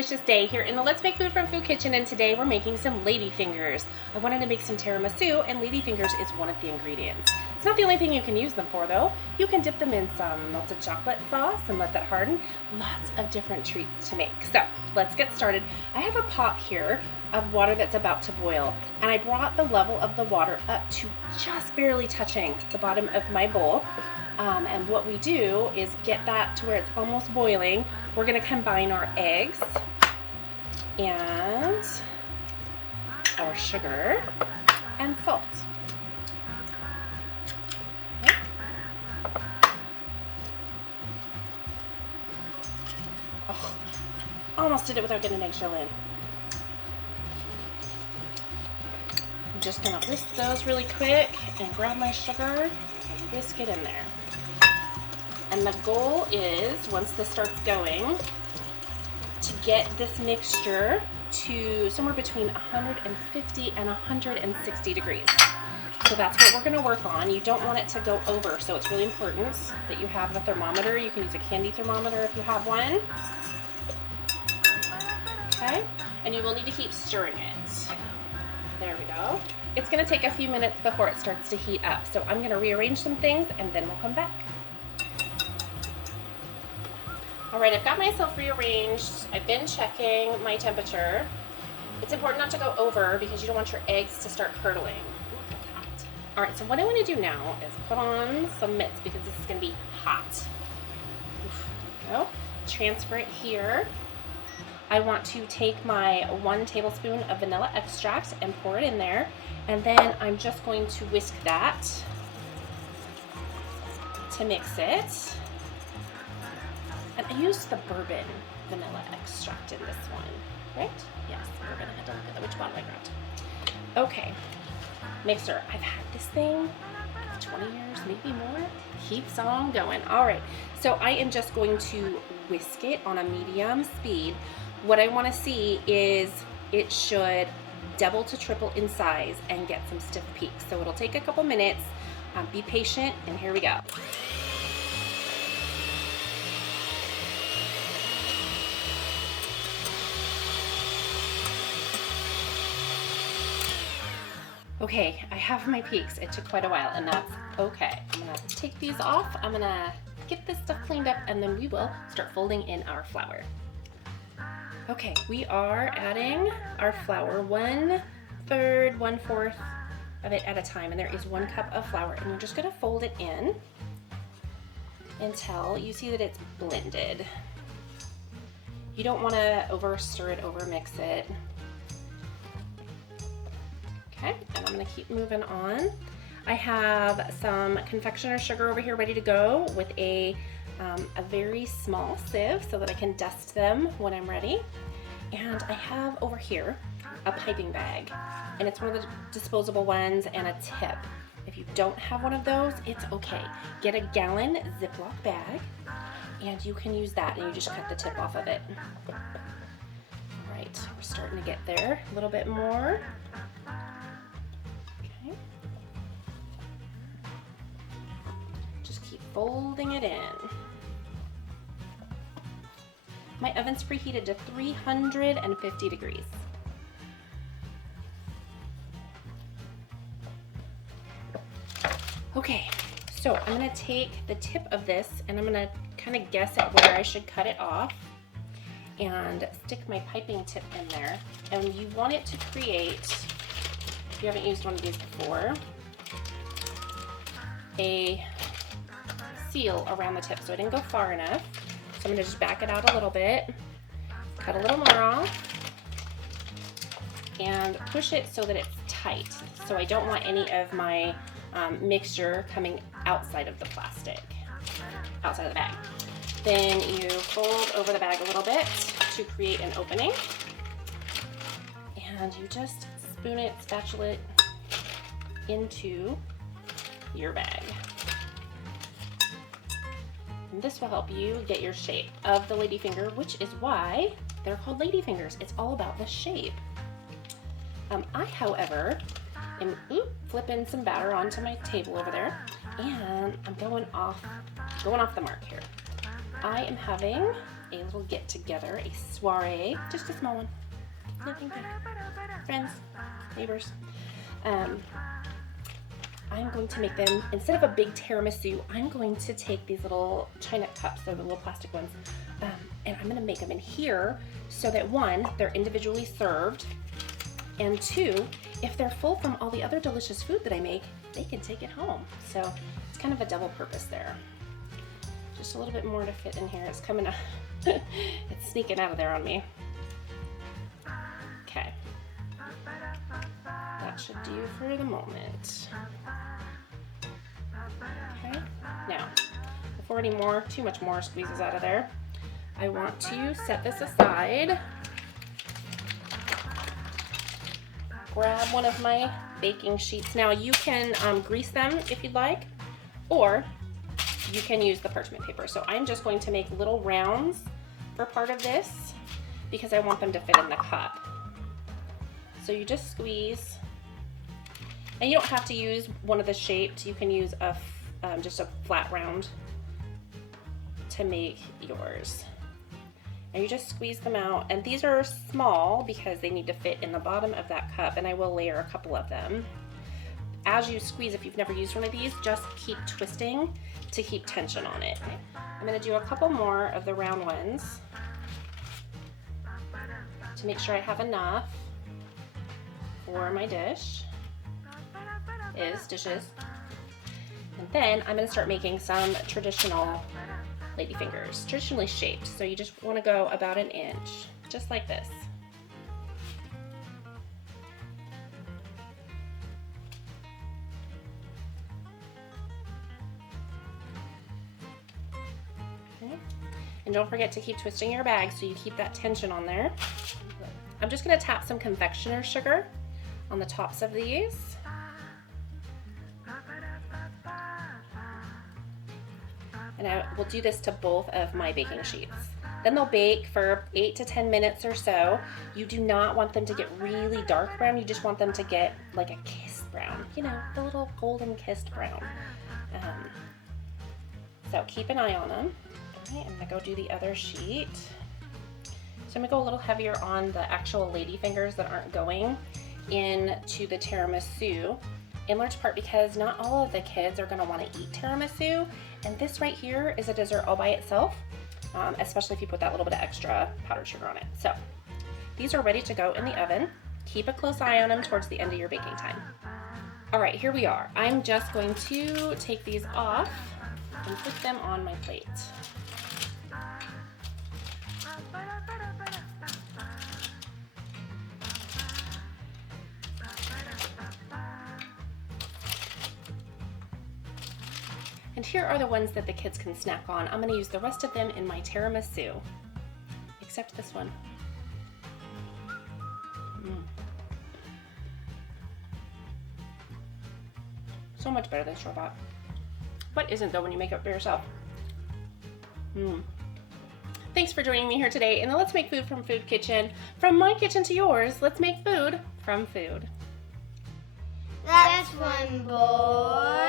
delicious day here in the Let's Make Food from Food Kitchen, and today we're making some ladyfingers. I wanted to make some tiramisu, and ladyfingers is one of the ingredients. It's not the only thing you can use them for though. You can dip them in some melted chocolate sauce and let that harden. Lots of different treats to make. So let's get started. I have a pot here of water that's about to boil, and I brought the level of the water up to just barely touching the bottom of my bowl. And what we do is get that to where it's almost boiling. We're going to combine our eggs and our sugar and salt. Okay. Oh, almost did it without getting an eggshell in. I'm just going to whisk those really quick and grab my sugar and whisk it in there. And the goal is, once this starts going, to get this mixture to somewhere between 150 and 160 degrees. So that's what we're going to work on. You don't want it to go over, so it's really important that you have a thermometer. You can use a candy thermometer if you have one. Okay, and you will need to keep stirring it. There we go. It's going to take a few minutes before it starts to heat up, so I'm going to rearrange some things and then we'll come back. Alright, I've got myself rearranged. I've been checking my temperature. It's important not to go over because you don't want your eggs to start curdling. Alright, so what I want to do now is put on some mitts because this is going to be hot. Go. Transfer it here. I want to take my 1 tablespoon of vanilla extract and pour it in there. And then I'm just going to whisk that to mix it. And I used the bourbon vanilla extract in this one, right? Yes, bourbon. I had to look at which bottle I grabbed. Okay, mixer. I've had this thing for 20 years, maybe more. Keeps on going. All right, so I am just going to whisk it on a medium speed. What I want to see is it should double to triple in size and get some stiff peaks. So it'll take a couple minutes. Be patient, and here we go. Okay, I have my peaks. It took quite a while, and that's okay. I'm gonna take these off. I'm gonna get this stuff cleaned up, and then we will start folding in our flour. Okay, we are adding our flour, 1/3, 1/4 of it at a time, and there is 1 cup of flour, and you're just gonna fold it in until you see that it's blended. You don't wanna over stir it, over mix it. Okay, and I'm going to keep moving on. I have some Confectioners sugar over here ready to go with a very small sieve so that I can dust them when I'm ready. And I have over here a piping bag, and it's one of the disposable ones and a tip. If you don't have one of those, it's okay. Get a gallon Ziploc bag and you can use that, and you just cut the tip off of it. All right, we're starting to get there a little bit more. Folding it in. My oven's preheated to 350 degrees. Okay, so I'm going to take the tip of this and I'm going to kind of guess at where I should cut it off and stick my piping tip in there. And you want it to create, if you haven't used one of these before, a seal around the tip, so I didn't go far enough. So I'm going to just back it out a little bit, cut a little more off, and push it so that it's tight. So I don't want any of my mixture coming outside of the plastic, outside of the bag. Then you fold over the bag a little bit to create an opening, and you just spoon it, spatula it into your bag. And this will help you get your shape of the ladyfinger, which is why they're called ladyfingers. It's all about the shape. I, however, am flipping some batter onto my table over there, and I'm going off the mark here. I am having a little get together, a soiree, just a small one. Nothing big. Friends, neighbors. I'm going to make them, instead of a big tiramisu, I'm going to take these little china cups, they're the little plastic ones, and I'm gonna make them in here so that one, they're individually served, and two, if they're full from all the other delicious food that I make, they can take it home. So it's kind of a double purpose there. Just a little bit more to fit in here. It's coming out, it's sneaking out of there on me. Okay. That should do for the moment. Okay, now, before too much more squeezes out of there, I want to set this aside. Grab one of my baking sheets. Now you can grease them if you'd like, or you can use the parchment paper. So I'm just going to make little rounds for part of this because I want them to fit in the cup. So you just squeeze, and you don't have to use one of the shaped. You can use just a flat round to make yours. And you just squeeze them out, and these are small because they need to fit in the bottom of that cup, and I will layer a couple of them. As you squeeze, if you've never used one of these, just keep twisting to keep tension on it. Okay? I'm going to do a couple more of the round ones to make sure I have enough for my dishes. And then I'm going to start making some traditional ladyfingers, traditionally shaped. So you just want to go about 1 inch, just like this. Okay. And don't forget to keep twisting your bag so you keep that tension on there. I'm just going to tap some confectioner's sugar on the tops of these. And I will do this to both of my baking sheets. Then they'll bake for 8 to 10 minutes or so. You do not want them to get really dark brown. You just want them to get like a kissed brown. You know, the little golden kissed brown. So keep an eye on them. All right, I'm gonna go do the other sheet. So I'm gonna go a little heavier on the actual lady fingers that aren't going into the tiramisu, in large part because not all of the kids are gonna wanna eat tiramisu, and this right here is a dessert all by itself, especially if you put that little bit of extra powdered sugar on it. So these are ready to go in the oven. Keep a close eye on them towards the end of your baking time. All right, here we are. I'm just going to take these off and put them on my plate. And here are the ones that the kids can snack on. I'm gonna use the rest of them in my tiramisu, except this one. So much better than store-bought. What isn't though when you make it for yourself? Thanks for joining me here today in the Let's Make Food from Food kitchen. From my kitchen to yours, let's make food from food. That's one boy.